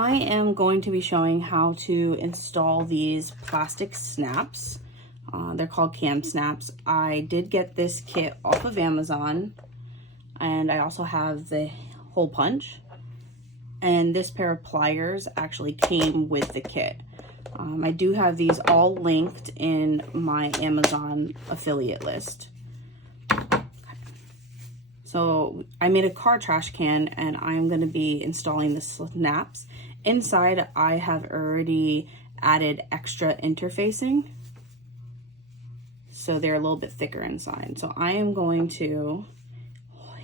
I am going to be showing how to install these plastic snaps. They're called cam snaps. I did get this kit off of Amazon, and I also have the hole punch. And this pair of pliers actually came with the kit. I do have these all linked in my Amazon affiliate list. So I made a car trash can, and I'm going to be installing the snaps. Inside, I have already added extra interfacing, so they're a little bit thicker inside. So I am going to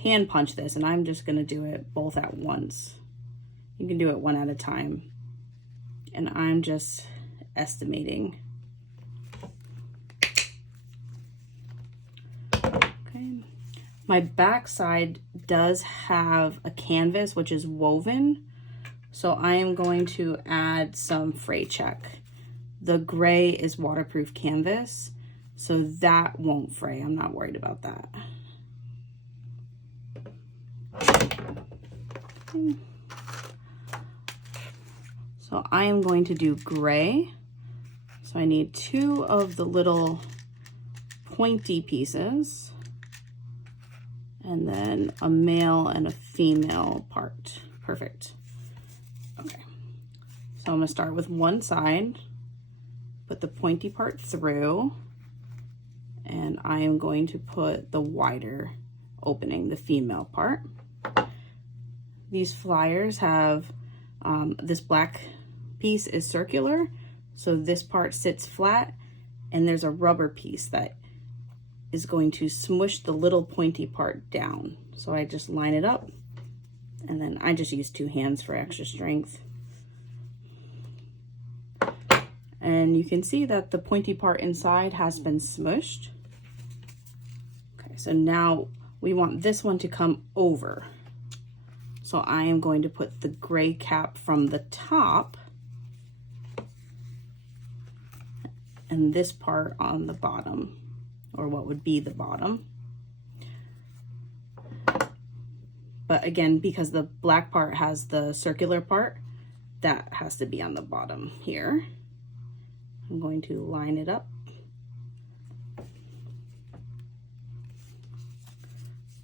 hand punch this, and I'm just going to do it both at once. You can do it one at a time. And I'm just estimating. Okay. My back side does have a canvas, which is woven. So I am going to add some fray check. The gray is waterproof canvas, so that won't fray. I'm not worried about that. Okay. So I am going to do gray. So I need 2 of the little pointy pieces, and then a male and a female part. Perfect. Okay. So I'm going to start with one side, put the pointy part through, and I am going to put the wider opening, the female part. These flyers have this black piece is circular, so this part sits flat, and there's a rubber piece that is going to smush the little pointy part down. So I just line it up, and then I just use 2 hands for extra strength. And you can see that the pointy part inside has been smushed. Okay, so now we want this one to come over. So I am going to put the gray cap from the top and this part on the bottom, or what would be the bottom. But again, because the black part has the circular part, that has to be on the bottom here. I'm going to line it up.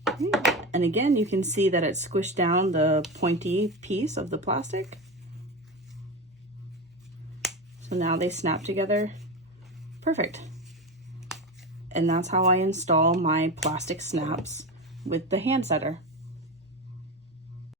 Okay. And again, you can see that it squished down the pointy piece of the plastic. So now they snap together perfect. And that's how I install my plastic snaps with the hand setter.